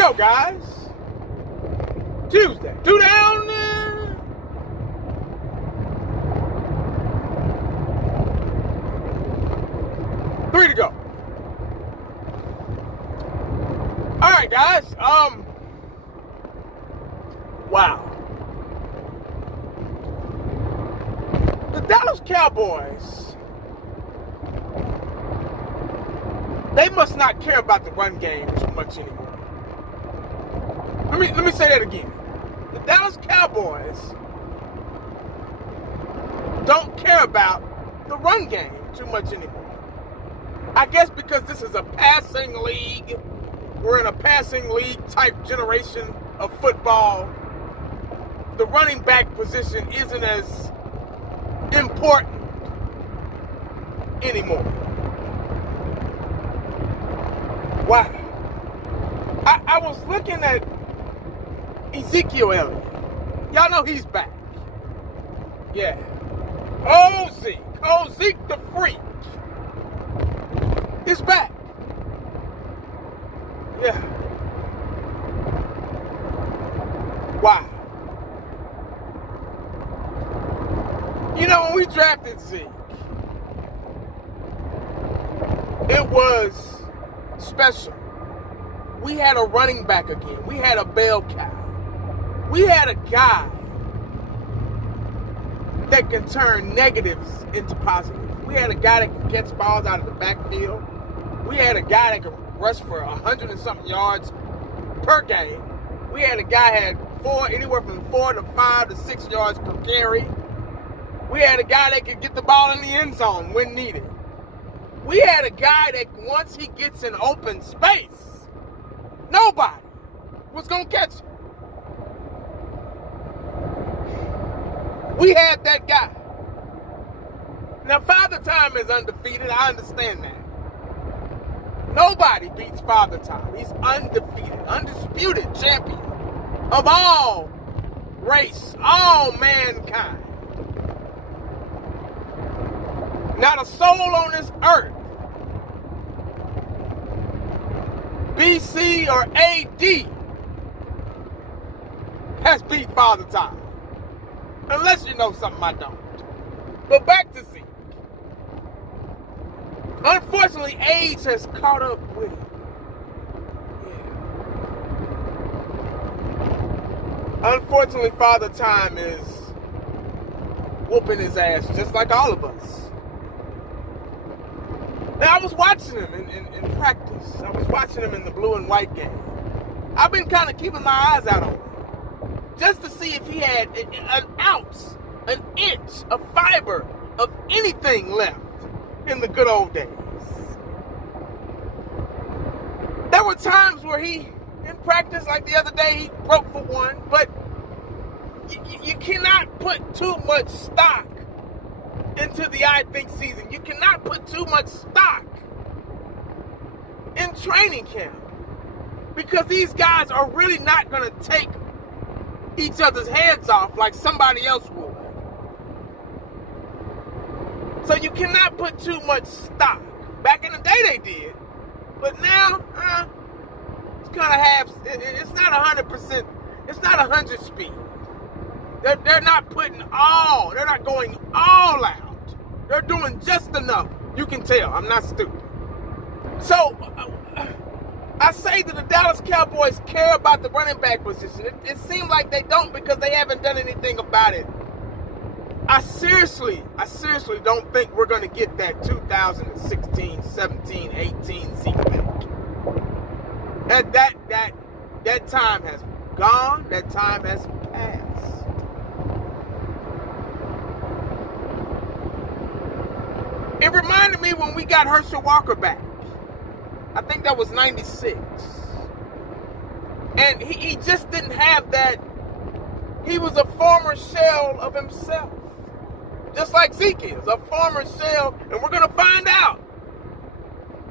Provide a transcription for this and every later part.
go, guys. Tuesday. 2 down. 3 to go. All right, guys. Wow. The Dallas Cowboys, they must not care about the run game too much anymore. Let me say that again. The Dallas Cowboys don't care about the run game too much anymore. I guess because this is a passing league. We're in a passing league type generation of football. The running back position isn't as important anymore. Wow. I was looking at Ezekiel Elliott. Y'all know he's back. Yeah. Oh, Zeke the freak is back. Yeah. Wow. You know, when we drafted Zeke, it was special. We had a running back again. We had a bell cow. We had a guy that can turn negatives into positives. We had a guy that can catch balls out of the backfield. We had a guy that could rush for 100 and something yards per game. We had a guy that had anywhere from 4 to 5 to 6 yards per carry. We had a guy that could get the ball in the end zone when needed. We had a guy that once he gets in open space, nobody was going to catch him. We had that guy. Now, Father Time is undefeated. I understand that. Nobody beats Father Time. He's undefeated, undisputed champion of all race, all mankind. Not a soul on this earth, BC or AD, has beat Father Time. Unless you know something I don't. But back to Zeke. Unfortunately, age has caught up with him. Yeah. Unfortunately, Father Time is whooping his ass just like all of us. Now, I was watching him in practice. I was watching him in the blue and white game. I've been kind of keeping my eyes out on him just to see if he had an ounce, an inch of fiber of anything left in the good old days. There were times where he, in practice, like the other day, he broke for one, but you cannot put too much stock into the I think season. You cannot put too much stock in training camp because these guys are really not going to take each other's hands off like somebody else would. So you cannot put too much stock. Back in the day they did, but now it's kind of half. It's not 100%. It's not 100 speed. They're not putting all. They're not going all out. They're doing just enough. You can tell. I'm not stupid. So I say that the Dallas Cowboys care about the running back position. It seems like they don't because they haven't done anything about it. I seriously don't think we're going to get that 2016, 17, 18 Zeke back. That time has gone. That time has passed. It reminded me when we got Herschel Walker back. I think that was 96. And he just didn't have that. He was a former shell of himself. Just like Zeke is, a former shell. And we're going to find out.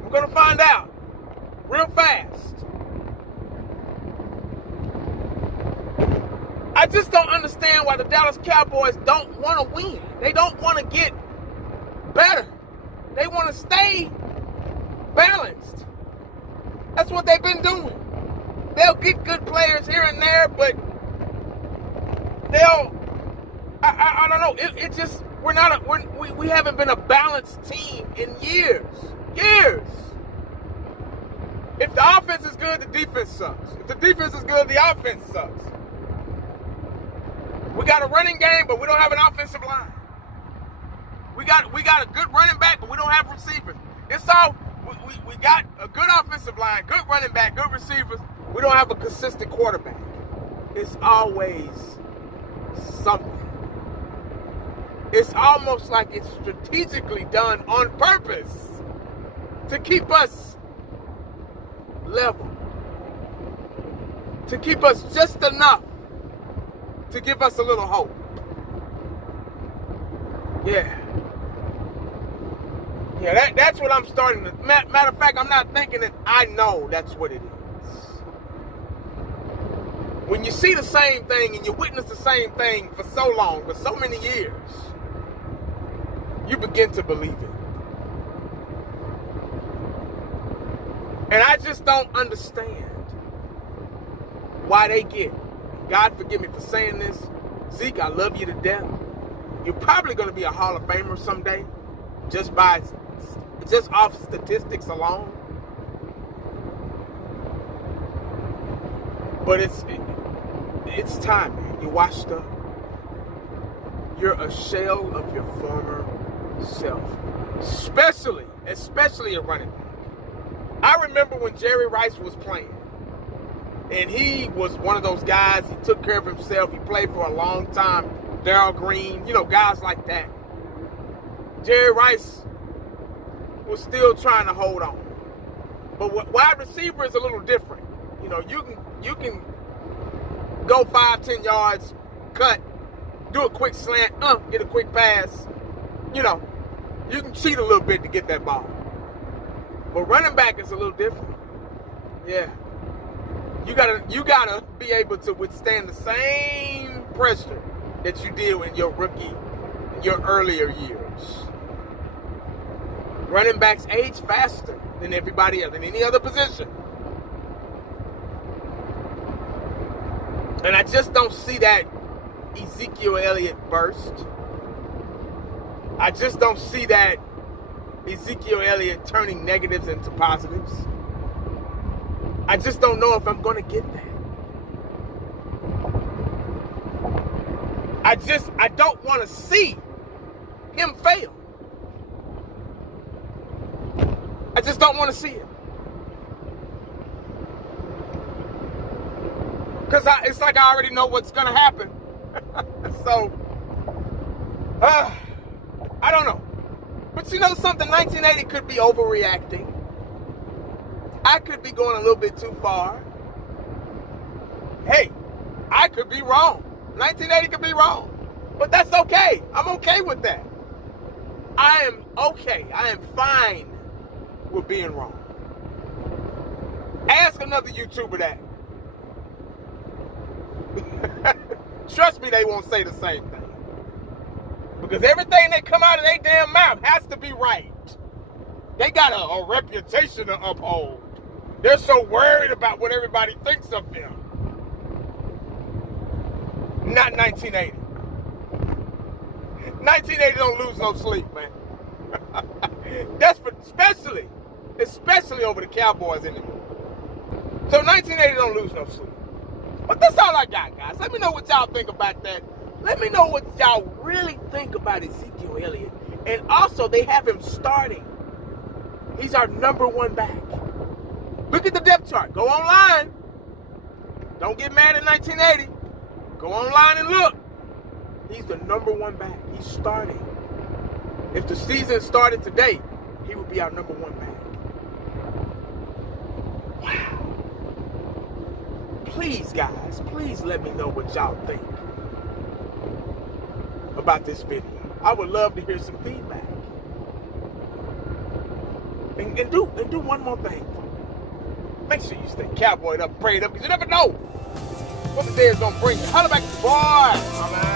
We're going to find out real fast. I just don't understand why the Dallas Cowboys don't want to win. They don't want to get better. They want to stay balanced. That's what they've been doing. they'll get good players here and there, but I don't know. It just, we haven't been a balanced team in years. Years. If the offense is good, the defense sucks. If the defense is good, the offense sucks. We got a running game, but we don't have an offensive line. We got a good running back, but we don't have receivers. It's all, we got a good offensive line, good running back, good receivers. We don't have a consistent quarterback. It's always something. It's almost like it's strategically done on purpose to keep us level, to keep us just enough to give us a little hope. Yeah, that's what I'm starting to. Matter of fact, I'm not thinking it. I know that's what it is. When you see the same thing and you witness the same thing for so long, for so many years, you begin to believe it. And I just don't understand why they get, God forgive me for saying this, Zeke, I love you to death. You're probably going to be a Hall of Famer someday, just off statistics alone. But it's time, man. You're washed up. You're a shell of your former self, especially a running back. I remember when Jerry Rice was playing, and he was one of those guys. He took care of himself. He played for a long time. Darryl Green, guys like that. Jerry Rice was still trying to hold on, but wide receiver is a little different. You can go 5-10 yards, cut, do a quick slant, get a quick pass. You can cheat a little bit to get that ball. But running back is a little different. Yeah. You gotta be able to withstand the same pressure that you did in your earlier years. Running backs age faster than everybody else, than any other position. And I just don't see that Ezekiel Elliott burst. I just don't see that Ezekiel Elliott turning negatives into positives. I just don't know if I'm going to get that. I don't want to see him fail. I just don't want to see it. Because it's like I already know what's going to happen. So, I don't know. But you know something? 1980 could be overreacting. I could be going a little bit too far. Hey, I could be wrong. 1980 could be wrong. But that's okay. I'm okay with that. I am okay. I am fine with being wrong. Ask another YouTuber that. Trust me, they won't say the same thing. Because everything that come out of their damn mouth has to be right. They got a reputation to uphold. They're so worried about what everybody thinks of them. Not 1980. 1980 don't lose no sleep, man. That's for especially over the Cowboys anymore. So 1980 don't lose no sleep. But that's all I got, guys. Let me know what y'all think about that. Let me know what y'all really think about Ezekiel Elliott. And also, they have him starting. He's our number one back. Look at the depth chart. Go online. Don't get mad at 1980. Go online and look. He's the number one back. He's starting. If the season started today, he would be our number one back. Wow. Please, guys, please let me know what y'all think about this video. I would love to hear some feedback. And do one more thing. Make sure you stay cowboyed up, prayed up, because you never know what the day is going to bring you. Holla back to the boy.